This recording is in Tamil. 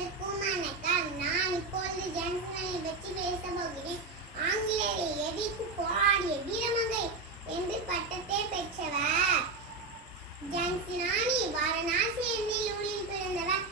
அனைவருக்கும் வணக்கம். நான் இப்பொழுது ஜான்சிராணியை பற்றி பேச போகிறேன். ஆங்கிலேய எதிர்த்து போராடிய வீரமங்கை என்று பட்டத்தை பெற்றவர் ஜான்சிராணி. வாரணாசி என்னும் ஊரில் பிறந்தவர்.